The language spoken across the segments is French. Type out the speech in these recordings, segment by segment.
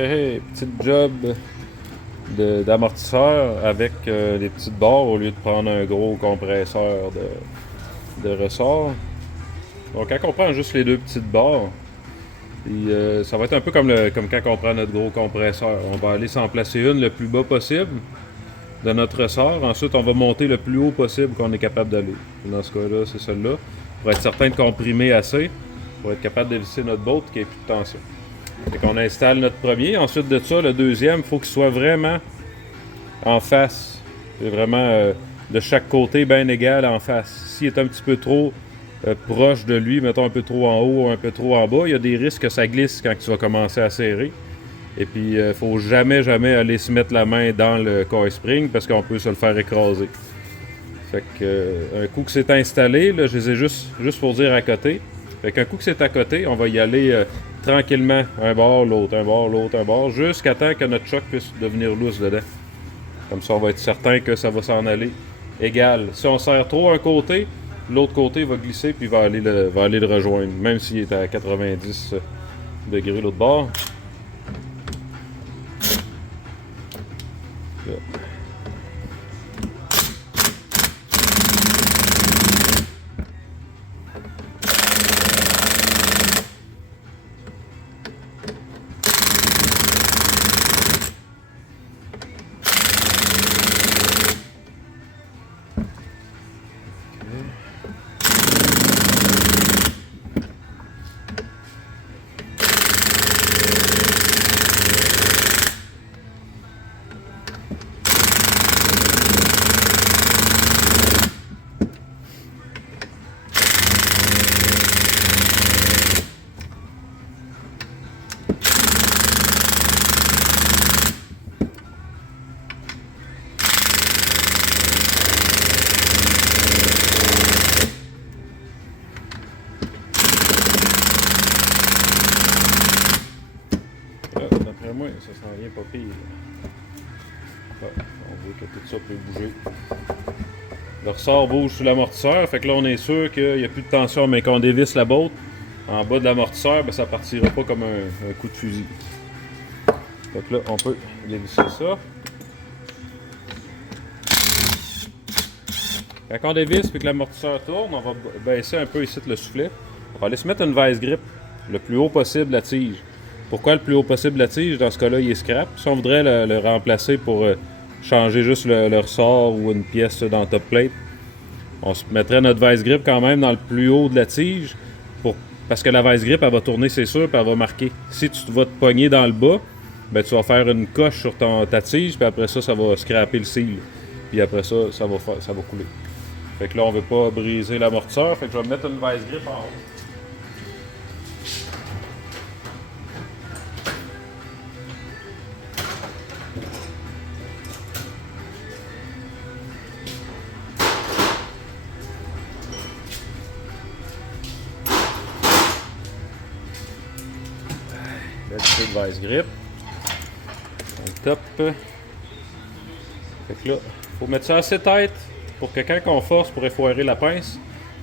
Hey, petite job d'amortisseur avec des petites barres au lieu de prendre un gros compresseur de ressort. Donc quand on prend juste les deux petites barres, ça va être un peu comme quand on prend notre gros compresseur. On va aller s'en placer une le plus bas possible de notre ressort. Ensuite, on va monter le plus haut possible qu'on est capable d'aller. Dans ce cas-là, c'est celle-là. Pour être certain de comprimer assez, pour être capable de visser notre bolt qui ait plus de tension. Fait qu'on installe notre premier. Ensuite de ça, le deuxième, il faut qu'il soit vraiment en face. C'est vraiment de chaque côté bien égal en face. S'il est un petit peu trop proche de lui, mettons un peu trop en haut ou un peu trop en bas, il y a des risques que ça glisse quand tu vas commencer à serrer. Et puis, il faut jamais aller se mettre la main dans le coil spring parce qu'on peut se le faire écraser. Fait que, un coup que c'est installé, là, je les ai juste pour dire à côté. Fait qu'un coup que c'est à côté, on va y aller tranquillement, un bord, l'autre, un bord, l'autre, un bord, jusqu'à temps que notre choc puisse devenir lousse dedans. Comme ça, on va être certain que ça va s'en aller égal. Si on serre trop un côté, l'autre côté va glisser puis va aller le rejoindre, même s'il est à 90 degrés l'autre bord. Là. D'après moi, ça s'en vient pas pire. Ah, on voit que tout ça peut bouger. Le ressort bouge sous l'amortisseur, fait que là on est sûr qu'il n'y a plus de tension, mais qu'on dévisse la botte en bas de l'amortisseur, ben, ça partira pas comme un coup de fusil. Fait que là on peut dévisser ça. Quand on dévisse et que l'amortisseur tourne, on va baisser un peu ici le soufflet. On va aller se mettre une vice grip le plus haut possible la tige. Pourquoi le plus haut possible la tige? Dans ce cas-là, il est scrap. Si on voudrait le remplacer pour changer juste le ressort ou une pièce dans le top plate, on se mettrait notre vice grip quand même dans le plus haut de la tige parce que la vice grip, elle va tourner, c'est sûr, puis elle va marquer. Si tu vas te pogner dans le bas, ben, tu vas faire une coche sur ta tige, puis après ça, ça va scraper le seal. Puis après ça, ça va couler. Fait que là, on veut pas briser l'amortisseur, fait que je vais mettre une vice grip en haut. Le petit vice grip. On le top. Fait que là, faut mettre ça assez tête pour que quand on force pour effoirer la pince,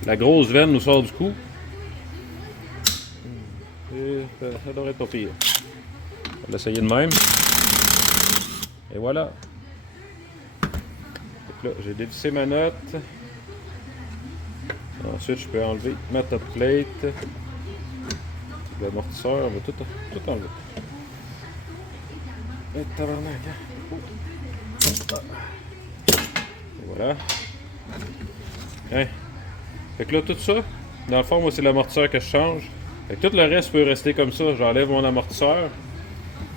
la grosse veine nous sort du cou. Et ça devrait être pas pire. On va l'essayer de même. Et voilà. Fait que là, j'ai dévissé ma note. Ensuite, je peux enlever ma top plate. L'amortisseur, on va tout enlever. Et tabarnak, hein? Et voilà. Hein? Fait que là, tout ça, dans le fond, moi, c'est l'amortisseur que je change. Fait que tout le reste peut rester comme ça. J'enlève mon amortisseur.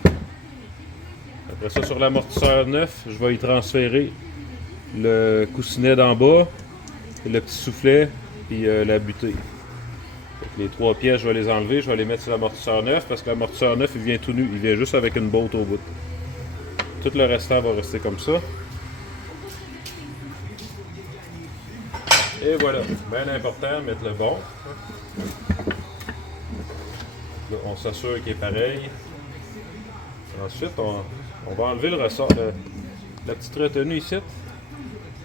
Après ça, sur l'amortisseur neuf, je vais y transférer le coussinet d'en bas, le petit soufflet, puis la butée. Les trois pièces, je vais les enlever, je vais les mettre sur l'amortisseur neuf parce que l'amortisseur neuf, il vient tout nu, il vient juste avec une botte au bout. Tout le restant va rester comme ça. Et voilà, bien important, mettre le bon. Là, on s'assure qu'il est pareil. Ensuite, on va enlever le ressort, la petite retenue ici.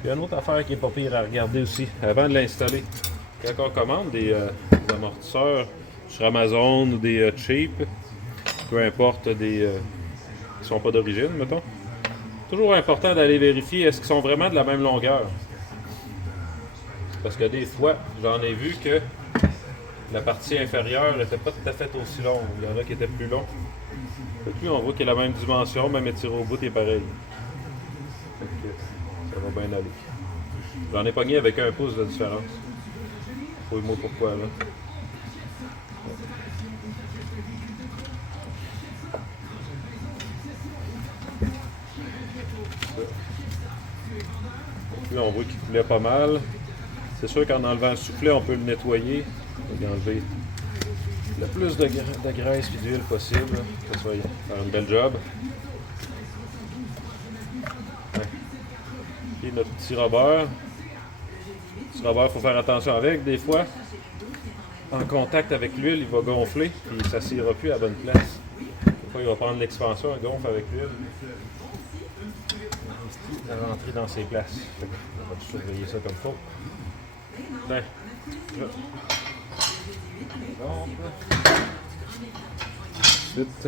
Il y a une autre affaire qui est pas pire à regarder aussi, avant de l'installer. Quand on commande des amortisseurs sur Amazon ou des cheap, peu importe, des qui sont pas d'origine, mettons. Toujours important d'aller vérifier est-ce qu'ils sont vraiment de la même longueur. Parce que des fois, j'en ai vu que la partie inférieure n'était pas tout à fait aussi longue. Il y en a qui étaient plus longs. Puis on voit qu'il a la même dimension, même étiré au bout est pareil. Ça va bien aller. J'en ai pogné avec 1 pouce de différence. Fouille-moi pourquoi là. Puis on voit qu'il coulait pas mal. C'est sûr qu'en enlevant le soufflet, on peut le nettoyer. On va enlever le plus de graisse et d'huile possible. Que ça va faire une belle job. Et notre petit robeur. Le petit robeur, il faut faire attention avec. Des fois, en contact avec l'huile, il va gonfler et il ne s'assiera plus à la bonne place. Des fois, il va prendre l'expansion, il gonfle avec l'huile. Il va rentrer dans ses places. On va surveiller ça comme faut. Tiens, là. Ensuite,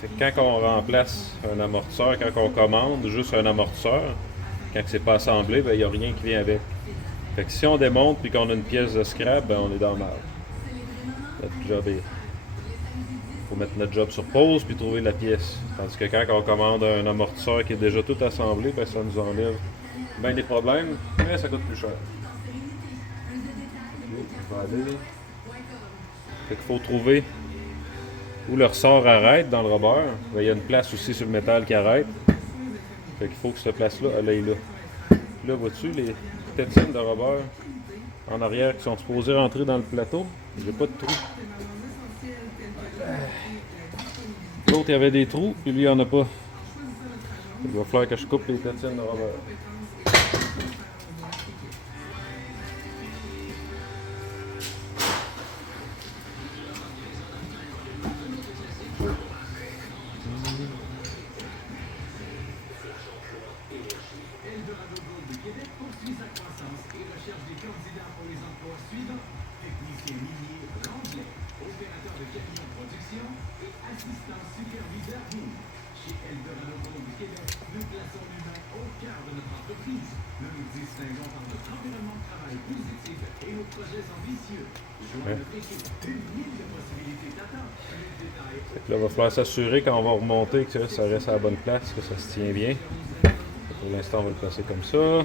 fait que quand on remplace un amortisseur, quand on commande juste un amortisseur, quand c'est pas assemblé, il n'y a rien qui vient avec. Fait que si on démonte et qu'on a une pièce de scrap, on est dans le mal. Notre job est... faut mettre notre job sur pause puis trouver la pièce. Tandis que quand on commande un amortisseur qui est déjà tout assemblé, ça nous enlève bien des problèmes, mais ça coûte plus cher. Fait qu'il faut trouver où le ressort arrête dans le robeur. Il y a une place aussi sur le métal qui arrête. Fait qu'il faut que cette place-là, elle aille là. Là, vois-tu les tétines de robeur en arrière qui sont supposées rentrer dans le plateau? J'ai pas de trou. L'autre, il y avait des trous, puis lui, il n'y en a pas. Il va falloir que je coupe les tétines de robeur. Là, il va falloir s'assurer quand on va remonter que ça reste à la bonne place, que ça se tient bien. Pour l'instant, on va le placer comme ça. On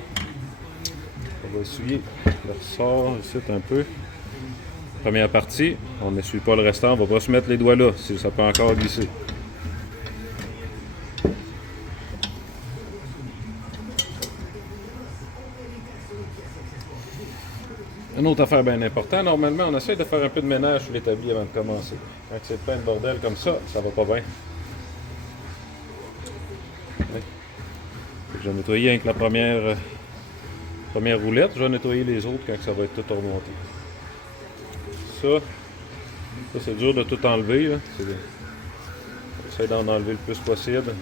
va essuyer le ressort ici un peu. Première partie, on n'essuie pas le restant, on ne va pas se mettre les doigts là, si ça peut encore glisser. Une autre affaire bien importante, normalement, on essaie de faire un peu de ménage sur l'établi avant de commencer. Quand c'est plein de bordel comme ça va pas bien. Je vais nettoyer avec la première roulette, je vais nettoyer les autres quand ça va être tout remonté. Ça c'est dur de tout enlever. Là. J'essaie d'en enlever le plus possible.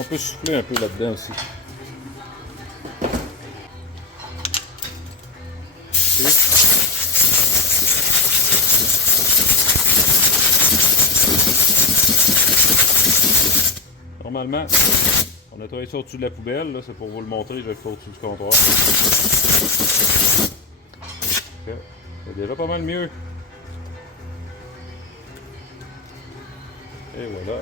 On peut souffler un peu là-dedans aussi. Normalement, on nettoie ça au-dessus de la poubelle. C'est pour vous le montrer, je vais le faire au-dessus du comptoir. C'est déjà pas mal mieux. Et voilà.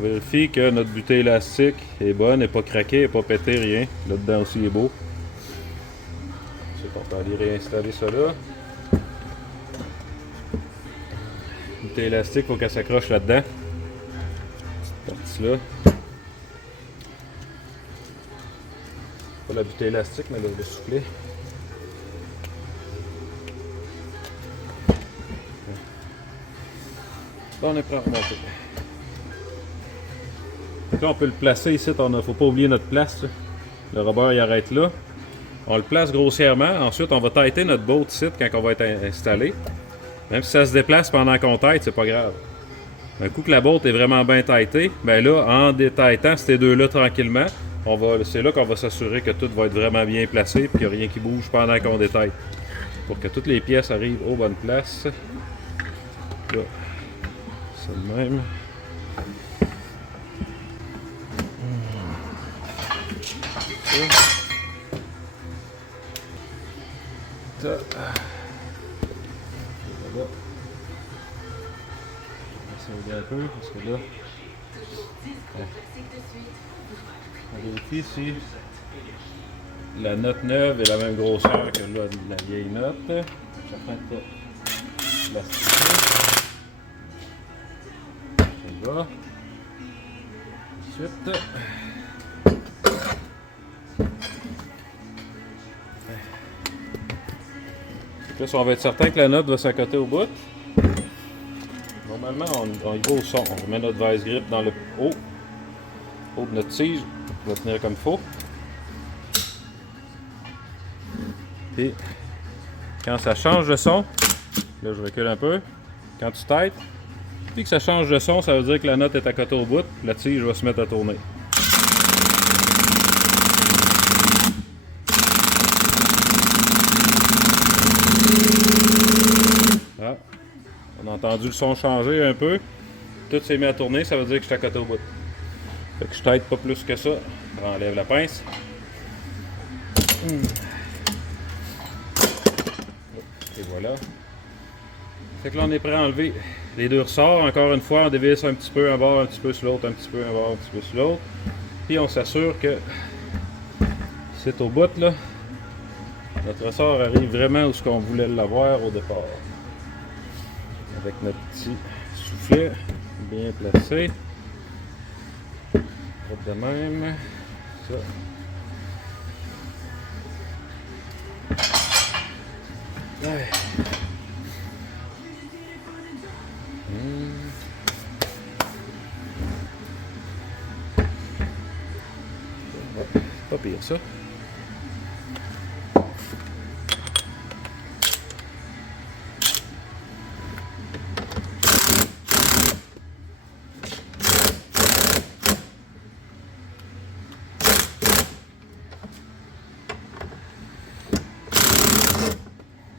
On vérifie que notre butée élastique est bonne, n'est pas craquée, n'est pas pété, rien. Là-dedans aussi il est beau. Ensuite, on peut aller réinstaller ça là. Butée élastique, il faut qu'elle s'accroche là-dedans. Cette partie-là. Pas la butée élastique, mais le soufflet. Bon, on est prêt à remonter. Donc là, on peut le placer ici. Il ne faut pas oublier notre place. Là. Le rubber, il arrête là. On le place grossièrement. Ensuite, on va têter notre boat ici quand on va être installé. Même si ça se déplace pendant qu'on tête, c'est pas grave. Un coup que la boat est vraiment bien têtée, ben là, en détêtant ces deux-là tranquillement, c'est là qu'on va s'assurer que tout va être vraiment bien placé et qu'il n'y a rien qui bouge pendant qu'on détête. Pour que toutes les pièces arrivent aux bonnes places. Là, c'est le même. Ça. Voilà. On va un peu parce que là, on vérifie si la note neuve est la même grosseur que là, la vieille note. Ça prend pas plastifier. Ça va. Ensuite. Là, si on va être certain que la note va s'accoter au bout, normalement, on y va au son. On met notre vice grip dans le haut de notre tige. On va tenir comme il faut. Et quand ça change de son, là je recule un peu, quand tu têtes, puis que ça change de son, ça veut dire que la note est accotée au bout, la tige va se mettre à tourner. Ah, on a entendu le son changer un peu, tout s'est mis à tourner, ça veut dire que je suis accoté au bout. Fait que je tête pas plus que ça, on enlève la pince. Et voilà. Fait que là on est prêt à enlever les deux ressorts. Encore une fois, on dévisse un petit peu un bord, un petit peu sur l'autre, un petit peu un bord, un petit peu sur l'autre. Puis on s'assure que c'est au bout là. Notre ressort arrive vraiment où ce qu'on voulait l'avoir au départ. Avec notre petit soufflet bien placé. De même. Ça. Ouais. Pas pire ça.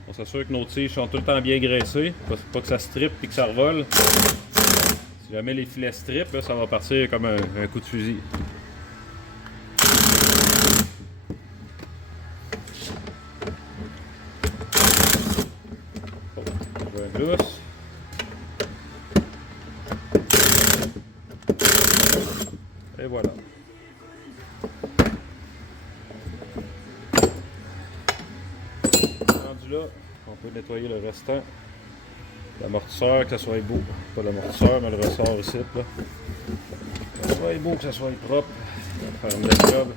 On s'assure que nos tiges sont tout le temps bien graissées, pas que ça strippe et que ça revole. Si jamais les filets strippent, ça va partir comme un coup de fusil. Un glousse. Et voilà. Rendu là, on peut nettoyer le restant. L'amortisseur, que ça soit beau. Pas l'amortisseur, mais le ressort ici. Là. Que ça soit beau, que ça soit propre. On va faire une belle job.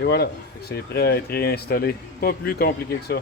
Et voilà, c'est prêt à être réinstallé. Pas plus compliqué que ça.